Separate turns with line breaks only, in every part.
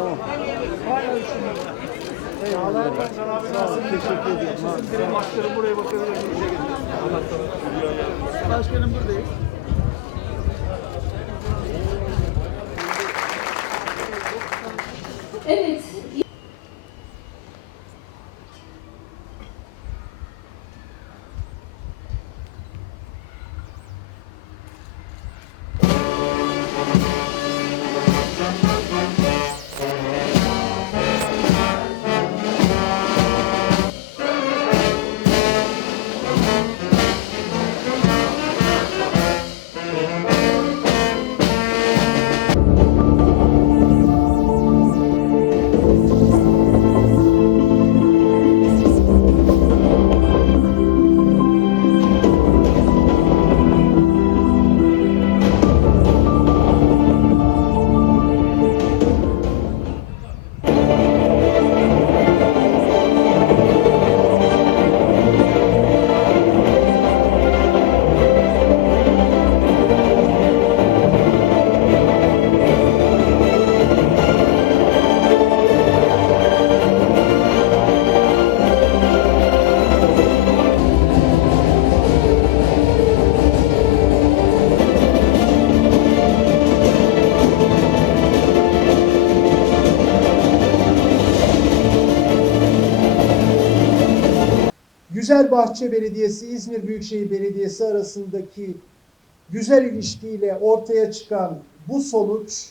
Tamam. Eyvallah. Sağ olun. Teşekkür ederim.
Benim maçlarım buraya bakabilir miyim?
Başkanım buradayız.
Evet,
Güzelbahçe Belediyesi, İzmir Büyükşehir Belediyesi arasındaki güzel ilişkiyle ortaya çıkan bu sonuç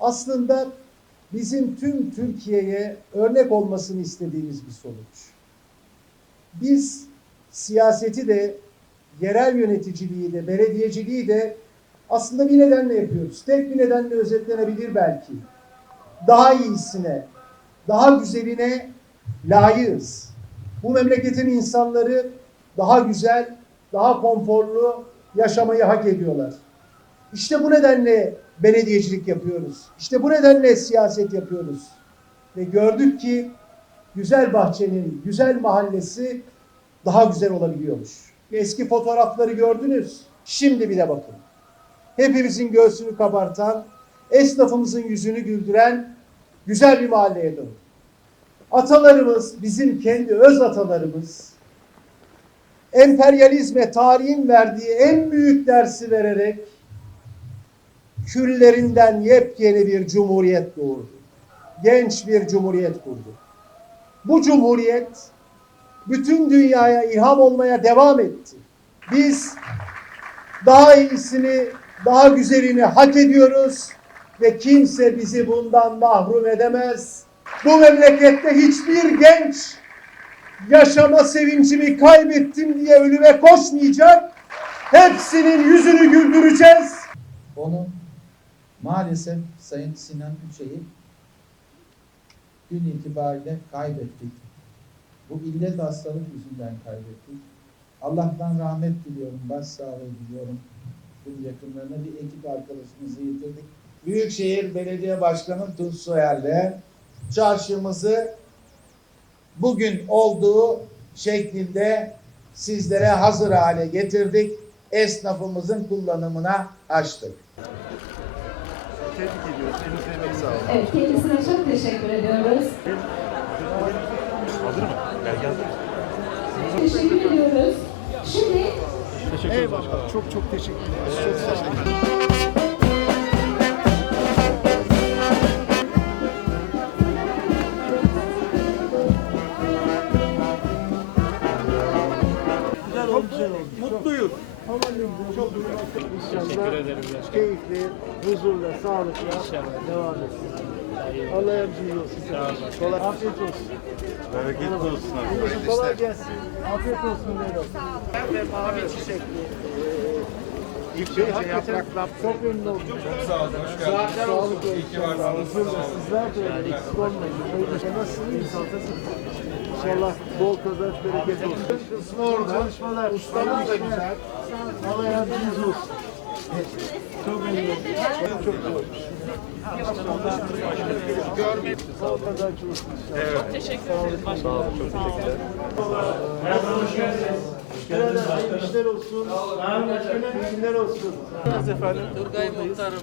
aslında bizim tüm Türkiye'ye örnek olmasını istediğimiz bir sonuç. Biz siyaseti de, yerel yöneticiliği de, belediyeciliği de aslında bir nedenle yapıyoruz. Tek bir nedenle özetlenebilir belki. Daha iyisine, daha güzeline layığız. Bu memleketin insanları daha güzel, daha konforlu yaşamayı hak ediyorlar. İşte bu nedenle belediyecilik yapıyoruz. İşte bu nedenle siyaset yapıyoruz. Ve gördük ki güzel bahçenin, güzel mahallesi daha güzel olabiliyormuş. Eski fotoğrafları gördünüz. Şimdi bir de bakın. Hepimizin göğsünü kabartan, esnafımızın yüzünü güldüren güzel bir mahalleye döndük. Atalarımız, bizim kendi öz atalarımız, emperyalizme tarihin verdiği en büyük dersi vererek küllerinden yepyeni bir cumhuriyet doğurdu. Genç bir cumhuriyet kurdu. Bu cumhuriyet bütün dünyaya ilham olmaya devam etti. Biz daha iyisini, daha güzelini hak ediyoruz ve kimse bizi bundan mahrum edemez. Bu memlekette hiçbir genç yaşama sevincimi kaybettim diye ölüme koşmayacak. Hepsinin yüzünü güldüreceğiz.
Onu maalesef Sayın Sinan Üçey'i gün itibariyle kaybettik. Bu illet hastalık yüzünden kaybettik. Allah'tan rahmet diliyorum, başsağlığı diliyorum. Tüm yakınlarına bir ekip arkadaşımızı yitirdik. Büyükşehir Belediye Başkanı Tunç Soyer'le çarşımızı bugün olduğu şeklinde sizlere hazır hale getirdik. Esnafımızın kullanımına açtık.
Tebrik ediyoruz. Elinize emeğinize sağlık.
Evet, kendisine çok teşekkür ediyoruz.
Hazır mı? Belge hazır mı?
Teşekkür ediyoruz. Şimdi
Teşekkür ederim.
Eyvallah. Çok çok teşekkür ederiz. Çok sağ olun. Aman ne. Çok Teşekkür ederim. Keyifli, huzurla, sağlıkla devam etsin. Allah yardımcınız olsun. Sağ olun. Kolay, afiyet olsun.
Bereketli olsun abi.
Kolay gelsin. Afiyet olsun. Beyler. Ve mavi çiçekli. İlk şey, hakikaten çok memnun oldum. Çok sağ olun, hoş geldiniz. Sağlık olsun. İyi ki varsınız. Sizler de öyle eksik olmayın. Nasılsınız? İnşallah bol kazanç bereket olsun. Kısmı orada. Çalışmalar. Ustamız da güzel. Allah yardımcınız olsun. Çok oldum. Çok çok doğru. Bol kazanç olsun. Evet. Çok teşekkür ederim. Sağ olun. Çok teşekkürler. Merhaba, hoş geldiniz. Hayırlı işler olsun. Hayırlı günler olsun.
Turgay Muhtarım.